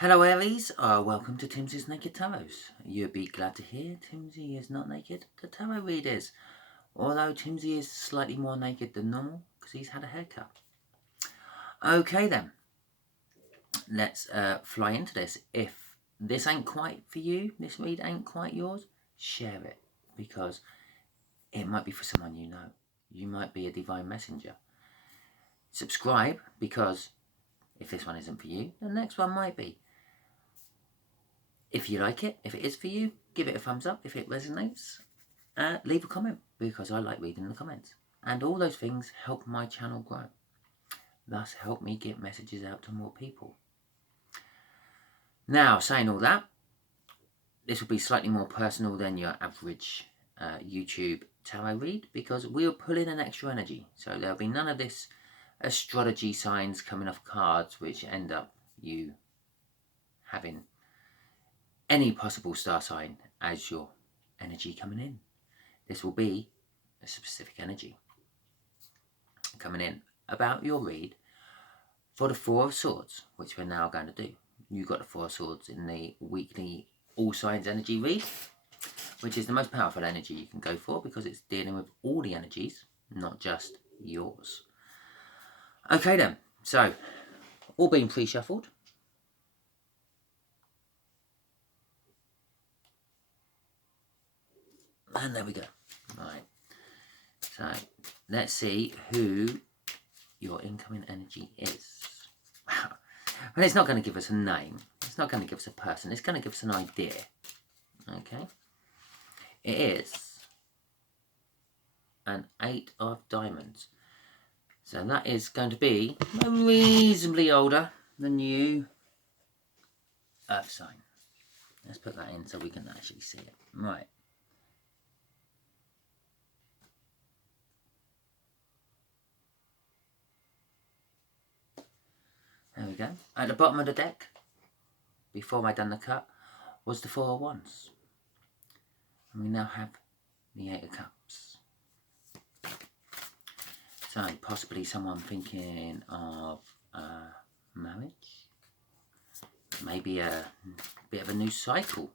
Hello Aries, welcome to Timsy's Naked Tarot. You'll be glad to hear Timsy is not naked, the tarot read is. Although Timsy is slightly more naked than normal because he's had a haircut. Okay then, let's fly into this. If this ain't quite for you, this read ain't quite yours, share it because it might be for someone you know. You might be a divine messenger. Subscribe because if this one isn't for you, the next one might be. If you like it, if it is for you, give it a thumbs up. If it resonates, leave a comment because I like reading the comments. And all those things help my channel grow. Thus help me get messages out to more people. Now, saying all that, this will be slightly more personal than your average YouTube tarot read because we'll pull in an extra energy. So there'll be none of this astrology signs coming off cards which end up you having any possible star sign as your energy coming in. This will be a specific energy coming in about your read for the Four of Swords, which we're now going to do. You've got the Four of Swords in the weekly All Signs energy read, which is the most powerful energy you can go for because it's dealing with all the energies, not just yours. Okay then, so all being pre-shuffled. And there we go. Right. So let's see who your incoming energy is. Wow. And it's not going to give us a name. It's not going to give us a person. It's going to give us an idea. Okay. It is an 8 of diamonds. So that is going to be reasonably older than you. Earth sign. Let's put that in so we can actually see it. Right. There we go. At the bottom of the deck, before I done the cut, was the Four of Wands. And we now have the Eight of Cups. So possibly someone thinking of marriage. Maybe a bit of a new cycle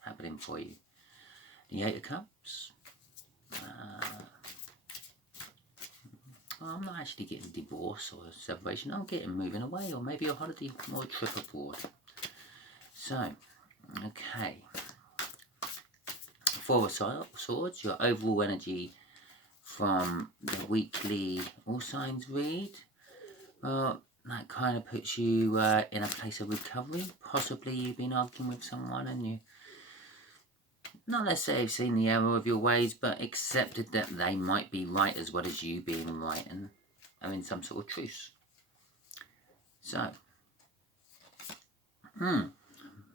happening for you. The Eight of Cups. I'm not actually getting divorce or separation. I'm getting moving away or maybe a holiday or a trip abroad. So, okay. Four of Swords, your overall energy from the weekly All Signs read. Well, that kind of puts you in a place of recovery. Possibly you've been arguing with someone and you not necessarily seen the error of your ways, but accepted that they might be right as well as you being right and are in some sort of truce. So,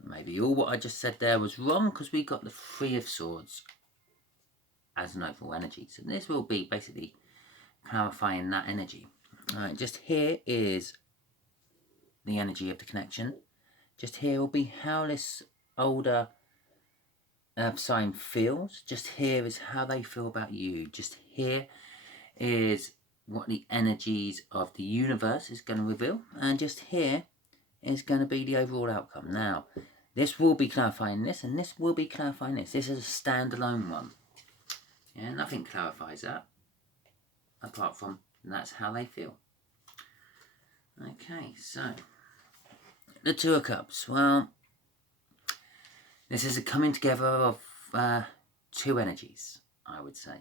maybe all what I just said there was wrong because we got the Three of Swords as an overall energy. So this will be basically clarifying that energy. Alright, just here is the energy of the connection. Just here will be how this older Earth sign feels. Just here is how they feel about you. Just here is what the energies of the universe is going to reveal. And just here is going to be the overall outcome. Now, this will be clarifying this and this will be clarifying this. This is a standalone one. Yeah, nothing clarifies that apart from that's how they feel. Okay, so the Two of Cups. Well, this is a coming together of two energies, I would say.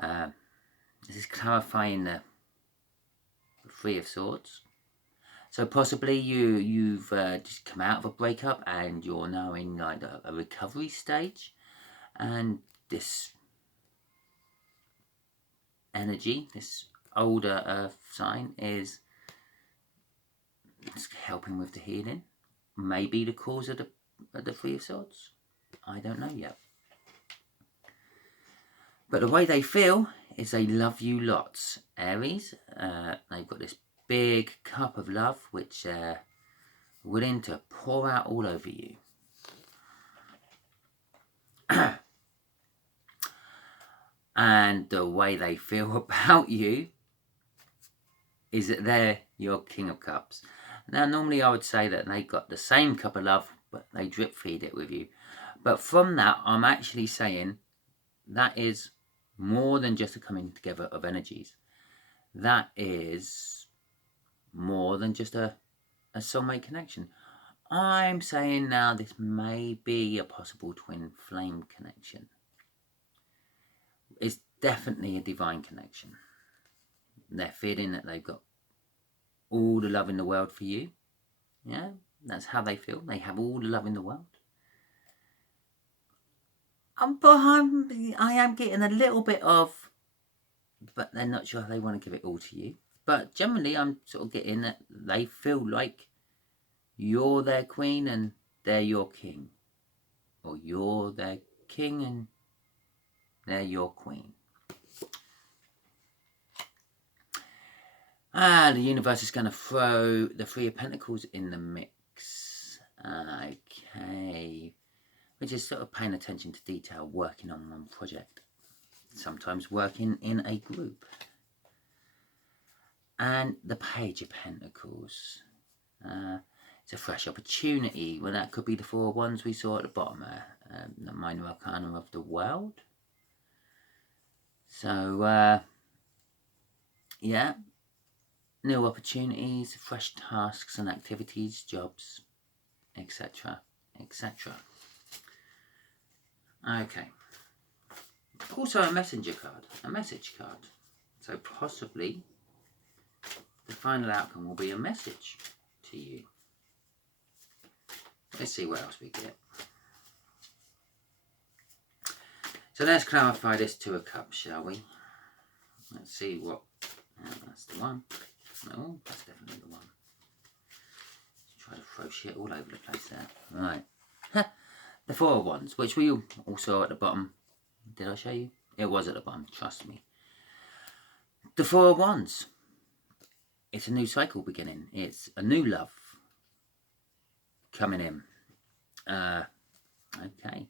This is clarifying the Three of Swords. So possibly you've just come out of a breakup and you're now in like a recovery stage, and this energy, this older Earth sign, is helping with the healing. Maybe the cause of the Three of Swords. I don't know yet. But the way they feel is they love you lots. Aries, they've got this big cup of love which they're willing to pour out all over you. And the way they feel about you is that they're your King of Cups. Now, normally I would say that they got the same cup of love, but they drip feed it with you. But from that, I'm actually saying that is more than just a coming together of energies. That is more than just a soulmate connection. I'm saying now this may be a possible twin flame connection. It's definitely a divine connection. They're feeling that they've got all the love in the world for you. Yeah, that's how they feel. They have all the love in the world. But I am getting a little bit of, but they're not sure they want to give it all to you. But generally, I'm sort of getting that they feel like you're their queen and they're your king. Or you're their king and they're your queen. The universe is going to throw the Three of Pentacles in the mix. Okay. Which is sort of paying attention to detail, working on one project. Sometimes working in a group. And the Page of Pentacles. It's a fresh opportunity. Well, that could be the Four of Wands we saw at the bottom there. The Minor Arcana of the World. So, yeah. New opportunities, fresh tasks and activities, jobs, etc. etc. Okay. Also a messenger card, a message card. So possibly the final outcome will be a message to you. Let's see what else we get. So let's clarify this Two of Cups, shall we? Let's see what... that's the one. No, that's definitely the one. Try to throw shit all over the place there. Right. The Four of Wands, which we all saw at the bottom. Did I show you? It was at the bottom, trust me. The Four of Wands. It's a new cycle beginning. It's a new love coming in. Okay.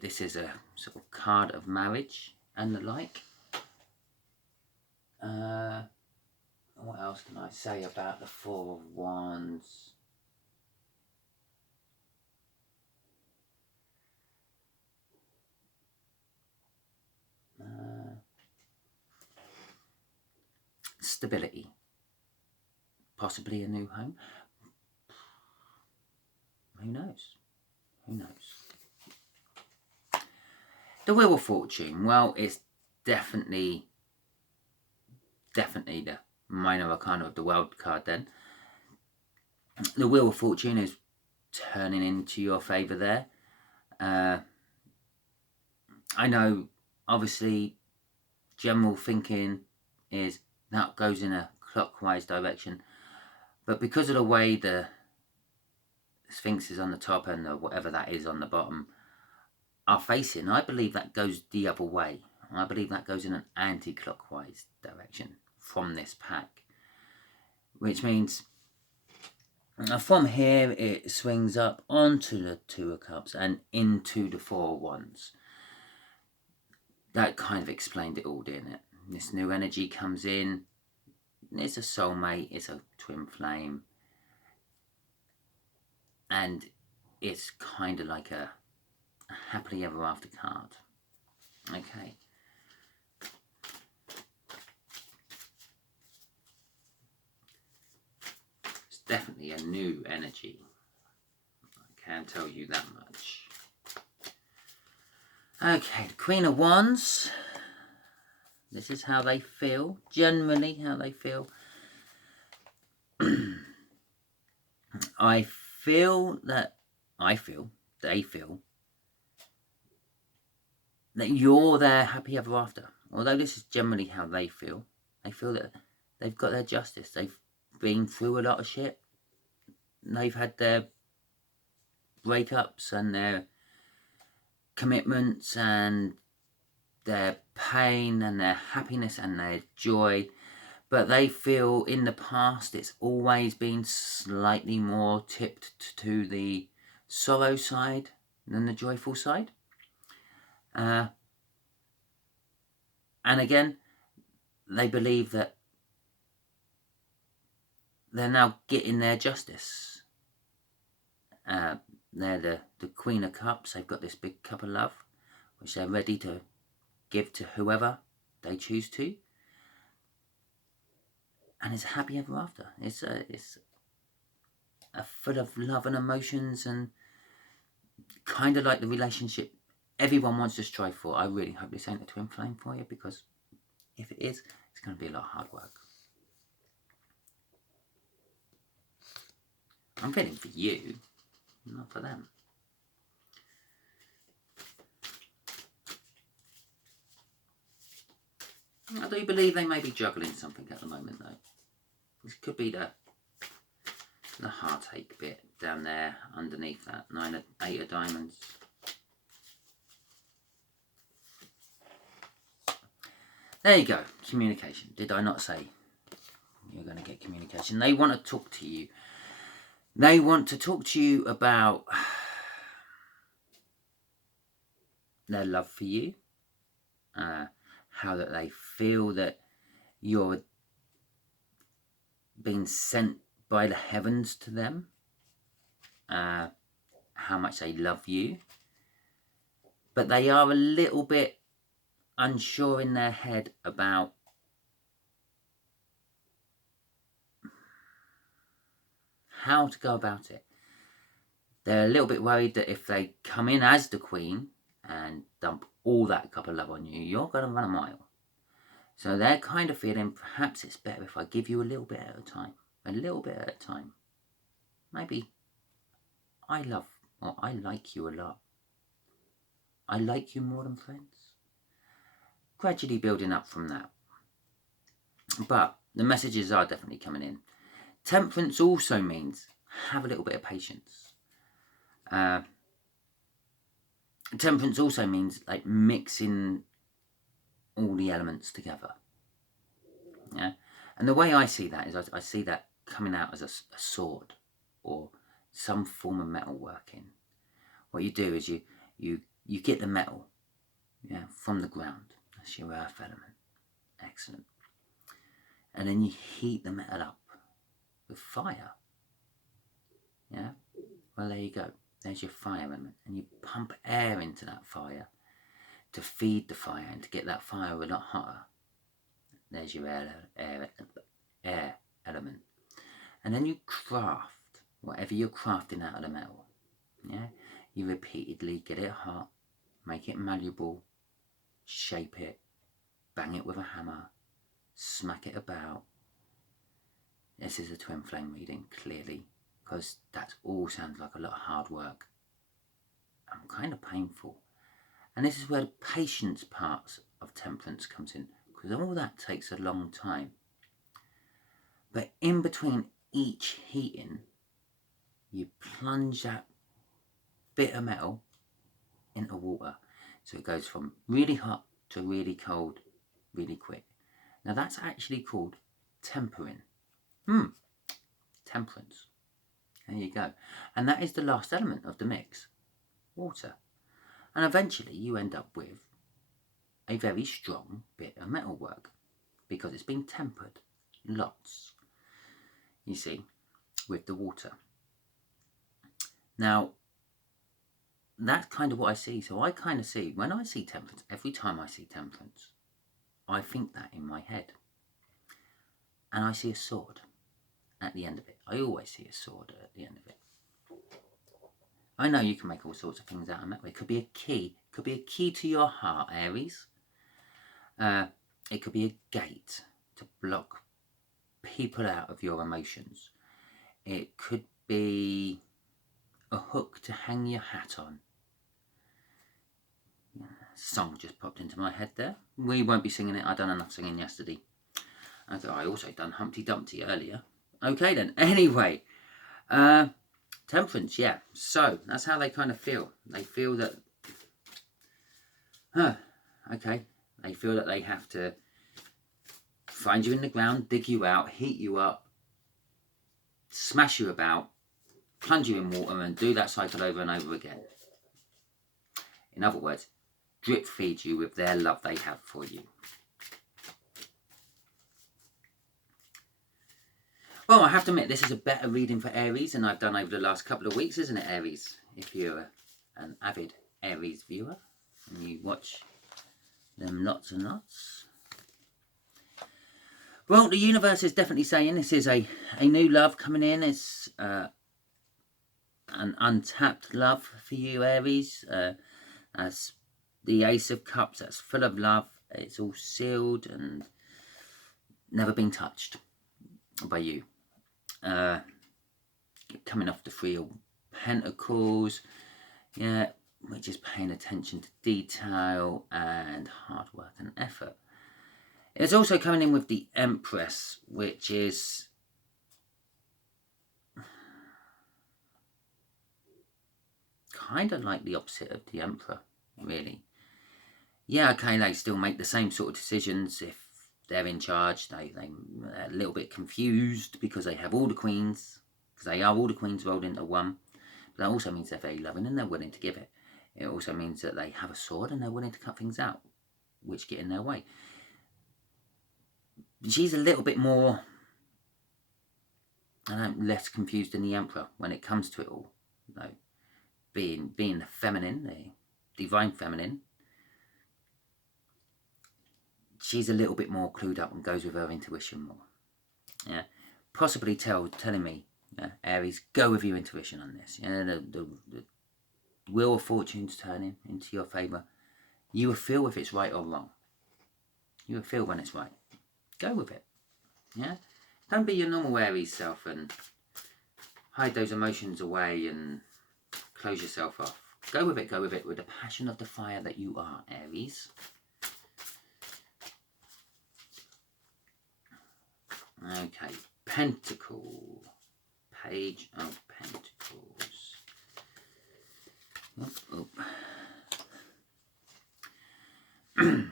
This is a sort of card of marriage and the like. What else can I say about the Four of Wands? Stability. Possibly a new home. Who knows? Who knows? The Wheel of Fortune. Well, it's definitely the Minor Arcana of the World card then. The Wheel of Fortune is turning into your favour there. I know, obviously, general thinking is that goes in a clockwise direction. But because of the way the Sphinx is on the top and the whatever that is on the bottom are facing, I believe that goes the other way. I believe that goes in an anti-clockwise direction from this pack. Which means from here it swings up onto the Two of Cups and into the Four of Wands. That kind of explained it all, didn't it? This new energy comes in. It's a soulmate, it's a twin flame. And it's kind of like a happily ever after card. Okay. It's definitely a new energy. I can tell you that much. Okay, the Queen of Wands. This is how they feel. Generally how they feel. They feel that you're their happy ever after. Although this is generally how they feel. They feel that they've got their justice. They've been through a lot of shit. They've had their breakups and their commitments and their pain and their happiness and their joy. But they feel in the past it's always been slightly more tipped to the sorrow side than the joyful side. And again, they believe that they're now getting their justice. They're the Queen of Cups. They've got this big cup of love, which they're ready to give to whoever they choose to. And it's happy ever after. It's full of love and emotions, and kind of like the relationship everyone wants to strive for. I really hope this ain't a twin flame for you, because if it is, it's going to be a lot of hard work. I'm feeling for you, not for them. I do believe they may be juggling something at the moment, though. This could be the heartache bit down there underneath that 8 of diamonds. There you go, communication. Did I not say you're going to get communication? They want to talk to you. They want to talk to you about their love for you, how that they feel that you're being sent by the heavens to them, how much they love you. But they are a little bit unsure in their head about how to go about it. They're a little bit worried that if they come in as the Queen and dump all that cup of love on you, you're going to run a mile. So they're kind of feeling, perhaps it's better if I give you a little bit at a time. A little bit at a time. Maybe I love, or I like you a lot. I like you more than friends. Gradually building up from that. But the messages are definitely coming in. Temperance also means have a little bit of patience. Temperance also means like mixing all the elements together. Yeah, and the way I see that is I see that coming out as a sword or some form of metal working. What you do is you get the metal, yeah, from the ground. That's your earth element. Excellent. And then you heat the metal up with fire. Yeah. Well, there you go. There's your fire element, and you pump air into that fire to feed the fire and to get that fire a lot hotter. There's your air element. And then you craft whatever you're crafting out of the metal. Yeah, you repeatedly get it hot, make it malleable, shape it, bang it with a hammer, smack it about. This is a twin flame reading, clearly, because that all sounds like a lot of hard work and kind of painful. And this is where the patience part of temperance comes in, because all that takes a long time. But in between each heating, you plunge that bit of metal into water. So it goes from really hot to really cold really quick. Now that's actually called tempering. Temperance. There you go. And that is the last element of the mix, water. And eventually you end up with a very strong bit of metalwork because it's been tempered lots, you see, with the water. Now, that's kind of what I see. So I kind of see, when I see temperance, every time I see temperance, I think that in my head. And I see a sword at the end of it. I always see a sword at the end of it. I know you can make all sorts of things out of metal. It could be a key. It could be a key to your heart, Aries. It could be a gate to block people out of your emotions. It could be a hook to hang your hat on. Song just popped into my head there. We won't be singing it. I done enough singing yesterday. I also done Humpty Dumpty earlier. Okay then. Anyway, temperance, yeah. So that's how they kind of feel. They feel that, okay. They feel that they have to find you in the ground, dig you out, heat you up, smash you about, plunge you in water, and do that cycle over and over again. In other words, drip feed you with their love they have for you. Well, I have to admit, this is a better reading for Aries than I've done over the last couple of weeks, isn't it, Aries? If you're an avid Aries viewer and you watch them lots and lots. Well, the universe is definitely saying this is a new love coming in. It's an untapped love for you, Aries. That's the Ace of Cups. That's full of love. It's all sealed and never been touched by you. Coming off the Three of Pentacles, yeah, which is paying attention to detail and hard work and effort. It's also coming in with the Empress, which is kind of like the opposite of the Emperor, really. Yeah, okay, they still make the same sort of decisions if they're in charge. They're a little bit confused because they have all the queens, because they are all the queens rolled into one. But that also means they're very loving and they're willing to give it. It also means that they have a sword and they're willing to cut things out, which get in their way. She's a little bit more, less confused than the Emperor when it comes to it all. You know, being the feminine, the divine feminine, she's a little bit more clued up and goes with her intuition more. Yeah, possibly telling me, Aries, go with your intuition on this. Yeah, the wheel of fortune's turning into your favour. You will feel if it's right or wrong. You will feel when it's right. Go with it. Yeah, don't be your normal Aries self and hide those emotions away and close yourself off. Go with it with the passion of the fire that you are, Aries. Okay, Pentacle. Page of Pentacles. Oh, oh.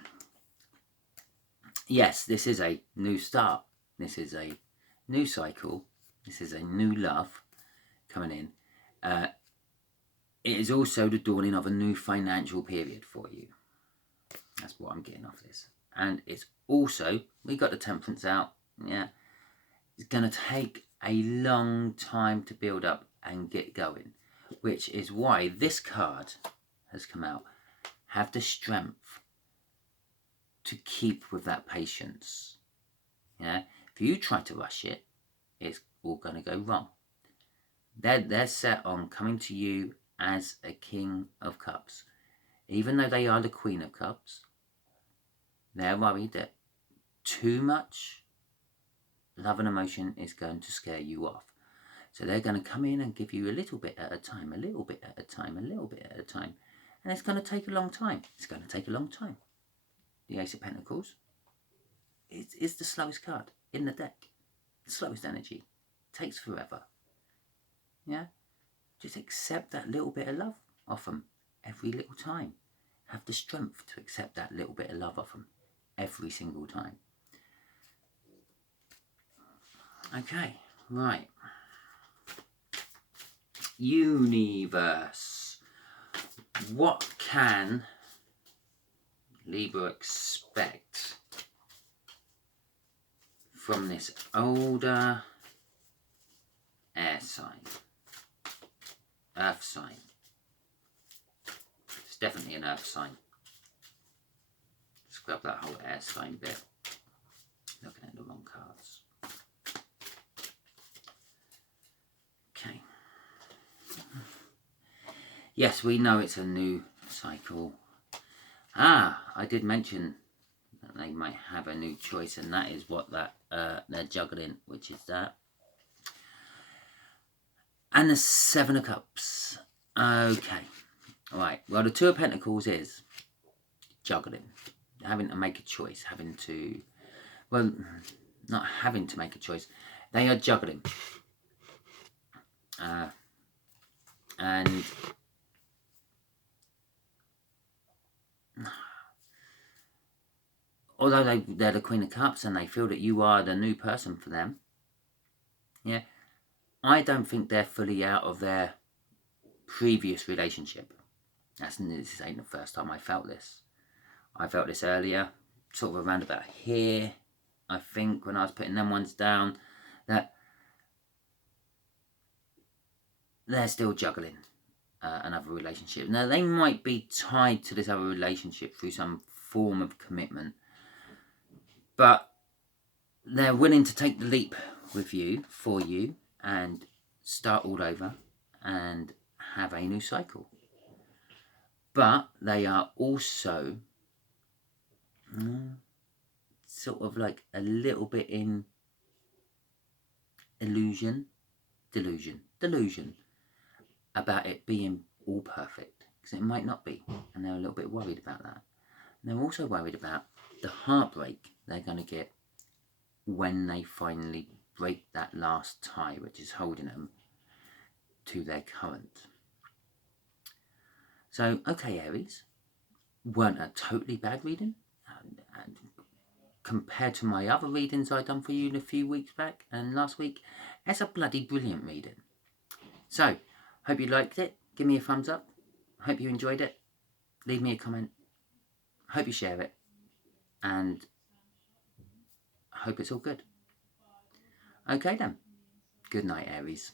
Yes, this is a new start. This is a new cycle. This is a new love coming in. It is also the dawning of a new financial period for you. That's what I'm getting off this. And it's also, we got the Temperance out. Yeah, it's going to take a long time to build up and get going, which is why this card has come out. Have the strength to keep with that patience. Yeah, if you try to rush it, it's all going to go wrong. They're set on coming to you as a King of Cups. Even though they are the Queen of Cups, they're worried that too much love and emotion is going to scare you off. So they're going to come in and give you a little bit at a time, a little bit at a time, a little bit at a time. And it's going to take a long time. It's going to take a long time. The Ace of Pentacles is the slowest card in the deck. The slowest energy. It takes forever. Yeah? Just accept that little bit of love off them every little time. Have the strength to accept that little bit of love off them every single time. Okay, right. Universe. What can Libra expect from this older air sign? Earth sign. It's definitely an earth sign. Scrub that whole air sign bit. Looking at the wrong cards. Okay. Yes, we know it's a new cycle. I did mention that they might have a new choice, and that is what that they're juggling, which is that. And the Seven of Cups. Okay. Alright, well, the Two of Pentacles is juggling. Having to make a choice. Having to... Well, not having to make a choice. They are juggling. And... although they're the Queen of Cups and they feel that you are the new person for them, yeah, I don't think they're fully out of their previous relationship. This ain't the first time I felt this. I felt this earlier, sort of around about here, I think, when I was putting them ones down, that they're still juggling another relationship. Now, they might be tied to this other relationship through some form of commitment, but they're willing to take the leap with you, for you, and start all over and have a new cycle. But they are also sort of like a little bit in delusion about it being all perfect, because it might not be, and they're a little bit worried about that. And they're also worried about the heartbreak they're going to get when they finally break that last tie which is holding them to their current. So, okay, Aries, weren't a totally bad reading, and compared to my other readings I've done for you in a few weeks back and last week, it's a bloody brilliant reading. So, hope you liked it. Give me a thumbs up. Hope you enjoyed it. Leave me a comment. Hope you share it. And I hope it's all good. Okay then. Good night, Aries.